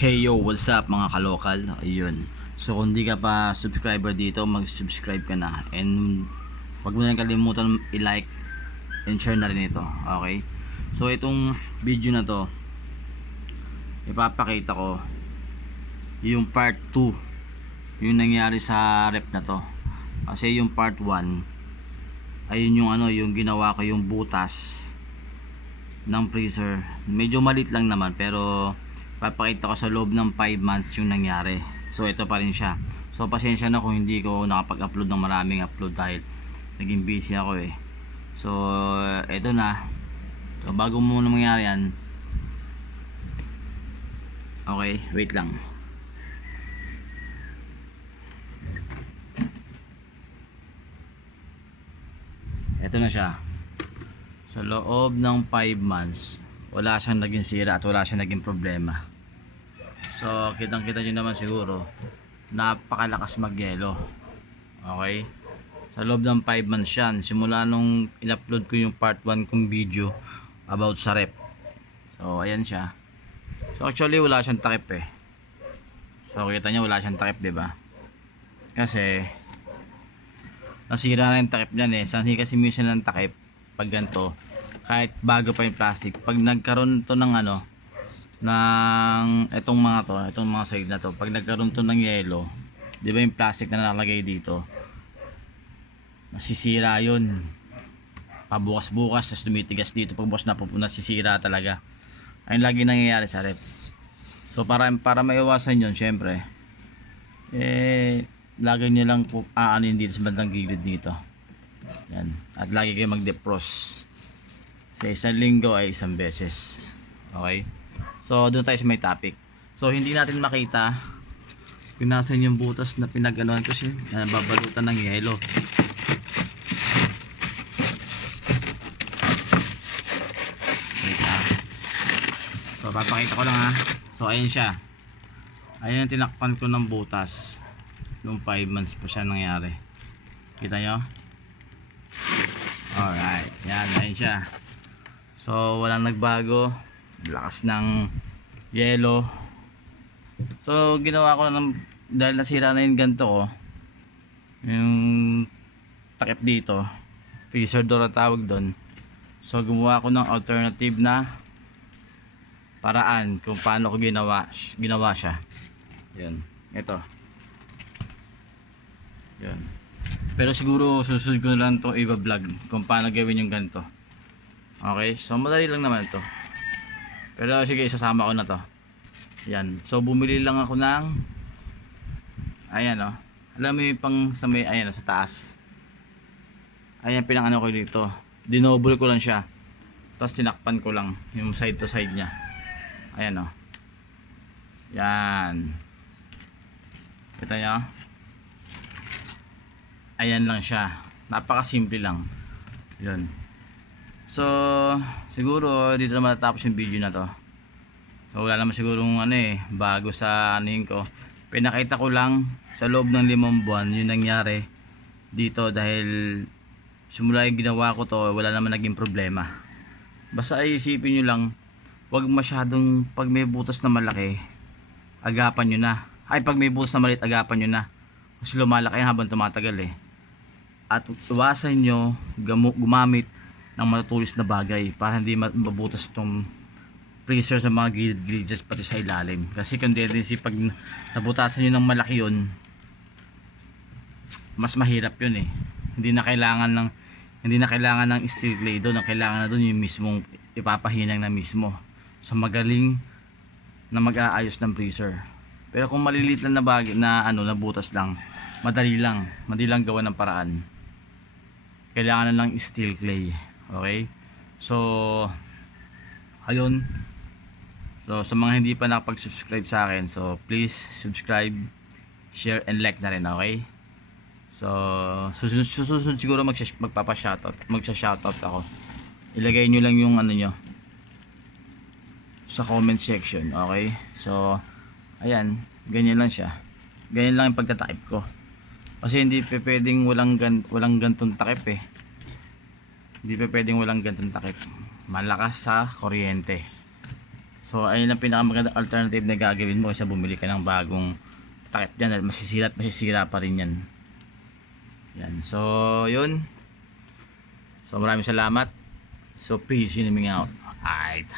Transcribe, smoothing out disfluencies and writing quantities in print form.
Hey yo, what's up mga kalokal? Ayun. So kung di ka pa subscriber dito, mag-subscribe ka na. And wag mo na kalimutan i-like and share na rin ito. Okay? So itong video na to, ipapakita ko yung part 2. Yung nangyari sa rep na to. Kasi yung part 1, ayun yung yung ginawa ko yung butas ng freezer. Medyo malit lang naman pero papakita ko sa loob ng 5 months yung nangyari. So ito pa rin siya. So pasensya na kung hindi ko nakapag-upload ng maraming upload dahil naging busy ako eh. So ito na. So bago muna mangyari yan, okay, wait lang. Ito na siya. Sa loob ng 5 months, wala siyang naging sira at wala siyang naging problema. So kitang kita nyo naman siguro, napakalakas magyelo. Okay, sa loob ng 5 months yan, simula nung in-upload ko yung part 1 kong video about sa rep. So ayan siya. So actually wala siyang takip eh. So kita nyo wala siyang takip, diba? Kasi nasira na yung takip niyan eh. Sanhi kasi minsan ng takip pag ganito, kahit bago pa yung plastic, pag nagkaroon to ng ng itong mga side na to, pag nagkaroon to ng yelo, di ba yung plastic na nakalagay dito, masisira yun. Pabukas-bukas, tapos tumitigas dito, pag bukas na nasisira talaga. Ayun lagi nangyayari sa rep. So para maiwasan yun, syempre lagay nyo lang aanin dito sa bandang gilid dito. Yan. At lagi kayo mag-defrost. Sa isang linggo ay isang beses. Okay? So doon tayo sa may topic. So hindi natin makita kung nasan yung butas na pinag-anoan kasi nababalutan ng yelo. Wait ha. So papakita ko lang ha. So ayun siya. Ayun yung tinakpan ko ng butas. Noong 5 months pa siya nangyari. Kita nyo? Alright. Yan. Ayun siya. So walang nagbago. Lakas ng yelo. So ginawa ko lang dahil nasira na yung ganito ko. Yung takip dito. Freezer door ang tawag doon. So gumawa ko ng alternative na paraan kung paano ko ginawa siya. Yan. Ito. Yan. Pero siguro susunod ko na lang itong i-vlog kung paano gawin yung ganito. Okay, so madali lang naman ito. Pero sige, isasama ko na to. Yan, so bumili lang ako ng ayan o. Alam mo yung pang sa may, ayan o, sa taas. Ayan, pinang ano ko dito. Dinoble ko lang siya. Tapos tinakpan ko lang yung side to side nya. Ayan o. Yan. Kita nyo? Ayan lang siya. Napakasimple lang. Yun. So siguro dito na matatapos yung video na to. So wala naman sigurong bago sa ko. Pinakita ko lang sa loob ng 5 buwan yung nangyari dito dahil simula yung ginawa ko to, wala naman naging problema. Basta ay isipin nyo lang, wag masyadong pag may butas na malaki, agapan nyo na. Ay pag may butas na maliit, agapan nyo na. Kasi lumalaki habang tumatagal eh. At iwasan nyo gumamit ng matutulis na bagay para hindi mabutas itong freezer sa mga gilid-gilid pati sa ilalim. Kasi kung tendency pag nabutasan nyo ng malaki yun, mas mahirap yun eh. Hindi na kailangan ng steel clay doon. Ang kailangan na doon yung mismong ipapahinang na mismo. So magaling na mag-aayos ng freezer. Pero kung maliliit lang na bagay na butas lang, madali lang gawa ng paraan. Kailangan na lang steel clay. Okay? So ayun. So sa mga hindi pa nakapag-subscribe sa akin, so please subscribe, share and like na rin, okay? So susunod siguro magsha-shoutout ako. Ilagay nyo lang yung nyo sa comment section, okay? So ayan, ganyan lang siya. Ganyan lang yung pagtatakip ko. Kasi hindi pa pwedeng walang gantong takip eh. Hindi pa pwedeng walang gantong takip. Malakas sa kuryente. So ayun ang pinakamagandang alternative na gagawin mo kaysa bumili ka ng bagong takip dyan at masisira pa rin yan. Yan. So yun. So maraming salamat. So peace, in out. Alright.